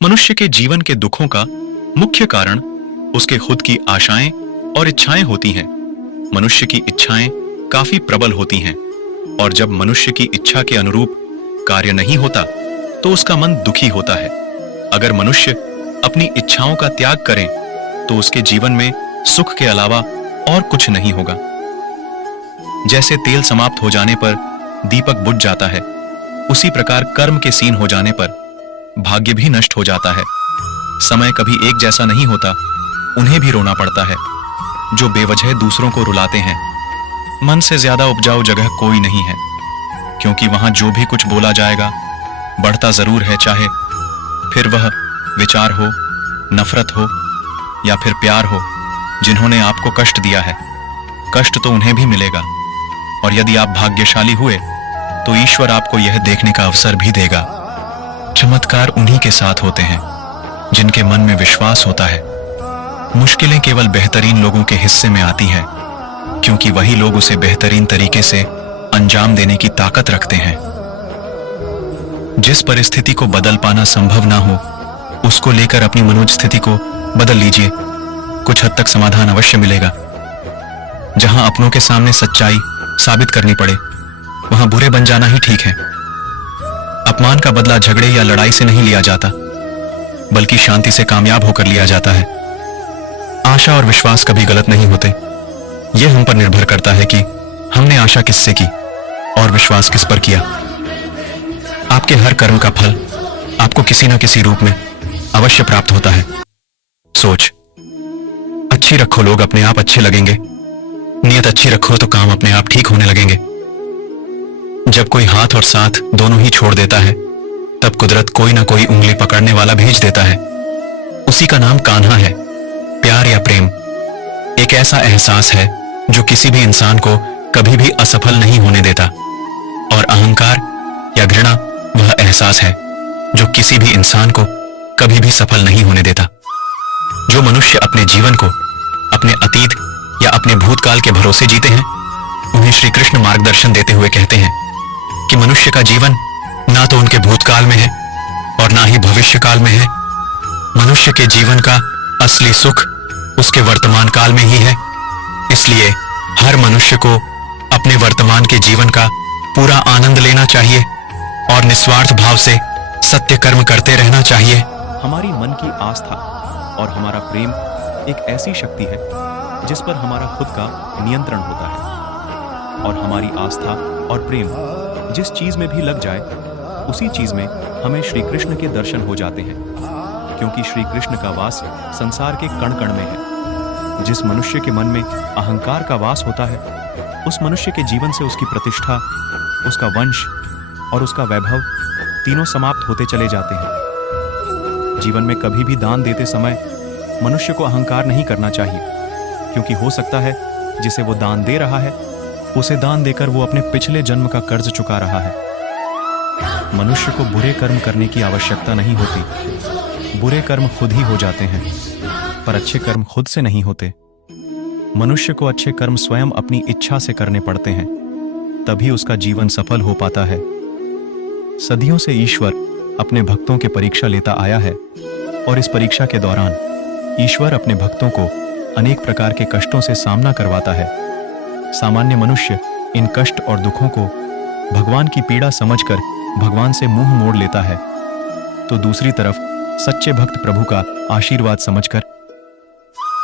मनुष्य के जीवन के दुखों का मुख्य कारण उसके खुद की आशाएं और इच्छाएं होती हैं। मनुष्य की इच्छाएं काफी प्रबल होती हैं और जब मनुष्य की इच्छा के अनुरूप कार्य नहीं होता तो उसका मन दुखी होता है। अगर मनुष्य अपनी इच्छाओं का त्याग करे तो उसके जीवन में सुख के अलावा और कुछ नहीं होगा। जैसे तेल समाप्त हो जाने पर दीपक बुझ जाता है, उसी प्रकार कर्म के सीन हो जाने पर भाग्य भी नष्ट हो जाता है। समय कभी एक जैसा नहीं होता, उन्हें भी रोना पड़ता है जो बेवजह दूसरों को रुलाते हैं। मन से ज्यादा उपजाऊ जगह कोई नहीं है, क्योंकि वहां जो भी कुछ बोला जाएगा बढ़ता जरूर है, चाहे फिर वह विचार हो, नफरत हो या फिर प्यार हो। जिन्होंने आपको कष्ट दिया है, कष्ट तो उन्हें भी मिलेगा, और यदि आप भाग्यशाली हुए तो ईश्वर आपको यह देखने का अवसर भी देगा। चमत्कार उन्हीं के साथ होते हैं जिनके मन में विश्वास होता है। मुश्किलें केवल बेहतरीन लोगों के हिस्से में आती हैं, क्योंकि वही लोग उसे बेहतरीन तरीके से अंजाम देने की ताकत रखते हैं। जिस परिस्थिति को बदल पाना संभव ना हो, उसको लेकर अपनी मनोस्थिति को बदल लीजिए, कुछ हद तक समाधान अवश्य मिलेगा। जहां अपनों के सामने सच्चाई साबित करनी पड़े, वहां बुरे बन जाना ही ठीक है। अपमान का बदला झगड़े या लड़ाई से नहीं लिया जाता, बल्कि शांति से कामयाब होकर लिया जाता है। आशा और विश्वास कभी गलत नहीं होते। यह हम पर निर्भर करता है कि हमने आशा किससे की और विश्वास किस पर किया। आपके हर कर्म का फल आपको किसी न किसी रूप में अवश्य प्राप्त होता है। सोच अच्छी रखो, लोग अपने आप अच्छे लगेंगे। नियत अच्छी रखो तो काम अपने आप ठीक होने लगेंगे। जब कोई हाथ और साथ दोनों ही छोड़ देता है, तब कुदरत कोई ना कोई उंगली पकड़ने वाला भेज देता है। उसी का नाम कान्हा है। प्यार या प्रेम एक ऐसा एहसास है जो किसी भी इंसान को कभी भी असफल नहीं होने देता, और अहंकार या घृणा वह एहसास है जो किसी भी इंसान को कभी भी सफल नहीं होने देता। जो मनुष्य अपने जीवन को अपने अतीत या अपने भूतकाल के भरोसे जीते हैं, उन्हें श्री कृष्ण मार्गदर्शन देते हुए कहते हैं कि मनुष्य का जीवन ना तो उनके भूतकाल में है और ना ही भविष्य काल में है। मनुष्य के जीवन का असली सुख उसके वर्तमान काल में ही है। इसलिए हर मनुष्य को अपने वर्तमान के जीवन का पूरा आनंद लेना चाहिए और निस्वार्थ भाव से सत्य कर्म करते रहना चाहिए। हमारी मन की आस्था और हमारा प्रेम एक ऐसी शक्ति है जिस पर हमारा खुद का नियंत्रण होता है, और हमारी आस्था और प्रेम जिस चीज में भी लग जाए, उसी चीज में हमें श्री कृष्ण के दर्शन हो जाते हैं, क्योंकि श्री कृष्ण का वास संसार के कण कण में है। जिस मनुष्य के मन में अहंकार का वास होता है, उस मनुष्य के जीवन से उसकी प्रतिष्ठा, उसका वंश और उसका वैभव तीनों समाप्त होते चले जाते हैं। जीवन में कभी भी दान देते समय मनुष्य को अहंकार नहीं करना चाहिए, क्योंकि हो सकता है जिसे वो दान दे रहा है, उसे दान देकर वो अपने पिछले जन्म का कर्ज चुका रहा है। मनुष्य को बुरे कर्म करने की आवश्यकता नहीं होती। बुरे कर्म खुद ही हो जाते हैं, पर अच्छे कर्म खुद से नहीं होते। मनुष्य को अच्छे कर्म स्वयं अपनी इच्छा से करने पड़ते हैं, तभी उसका जीवन सफल हो पाता है। सदियों से ईश्वर अपने भक्तों की परीक्षा लेता आया है, और इस परीक्षा के दौरान ईश्वर अपने भक्तों को अनेक प्रकार के कष्टों से सामना करवाता है। सामान्य मनुष्य इन कष्ट और दुखों को भगवान की पीड़ा समझकर भगवान से मुंह मोड़ लेता है, तो दूसरी तरफ सच्चे भक्त प्रभु का आशीर्वाद समझकर